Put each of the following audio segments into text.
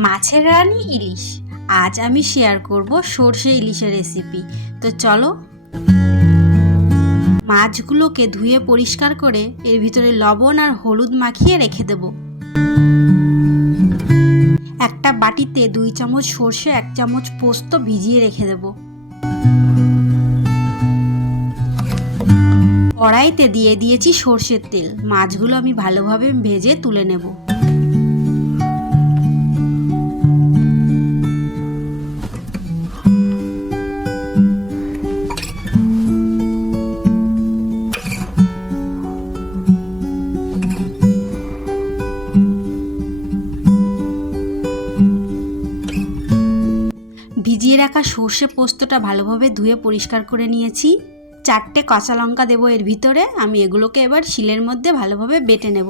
মাছের রানী ইলিশ। আজ আমি শেয়ার করব সর্ষে ইলিশের রেসিপি। তো চলো। মাছগুলোকে ধুয়ে পরিষ্কার করে এর ভিতরে লবণ আর হলুদ মাখিয়ে রেখে দেব। একটা বাটিতে 2 চামচ সর্ষে 1 চামচ পোস্ত ভিজিয়ে রেখে দেব। কড়াইতে দিয়ে দিয়েছি সর্ষের তেল। মাছগুলো আমি ভালোভাবে ভেজে তুলে নেব। ভিজিয়ে রাখা সর্ষে পোস্তটা ভালোভাবে ধুয়ে পরিষ্কার করে নিয়েছি। 4টে কাঁচা লঙ্কা দেবো এর ভিতরে। আমি এগুলোকে এবার শিলের মধ্যে ভালোভাবে বেটে নেব।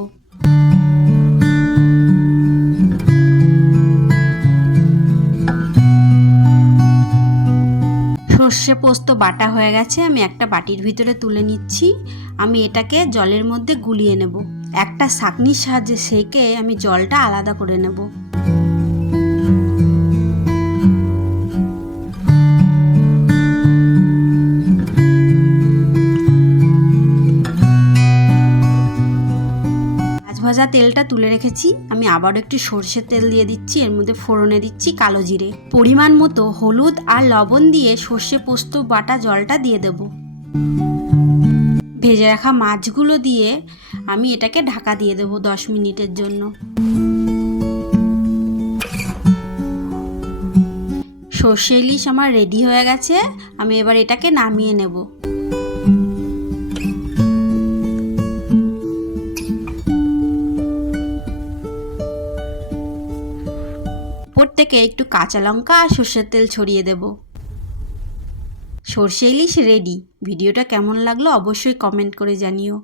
সর্ষে পোস্ত বাটা হয়ে গেছে। আমি একটা বাটির ভিতরে তুলে নিচ্ছি। আমি এটাকে জলের মধ্যে গুলিয়ে নেব। একটা ছাঁকনির সাহায্যে সেঁকে আমি জলটা আলাদা করে নেব। ভাজা তেলটা তুলে রেখেছি। আমি আবারও একটু সর্ষের তেল দিয়ে দিচ্ছি। এর মধ্যে ফোড়নে দিচ্ছি কালো জিরে, পরিমাণ মতো হলুদ আর লবণ দিয়ে সর্ষে পোস্ত বাটা জলটা দিয়ে দেব। ভেজে রাখা মাছগুলো দিয়ে আমি এটাকে ঢাকা দিয়ে দেব 10 মিনিটের জন্য। সর্ষে ইলিশ আমার রেডি হয়ে গেছে। আমি এবার এটাকে নামিয়ে নেব। উপর থেকে একটু কাঁচা লঙ্কা আর সর্ষের তেল ছড়িয়ে দেব। সর্ষে ইলিশ রেডি। ভিডিওটা কেমন লাগলো অবশ্যই কমেন্ট করে জানিও।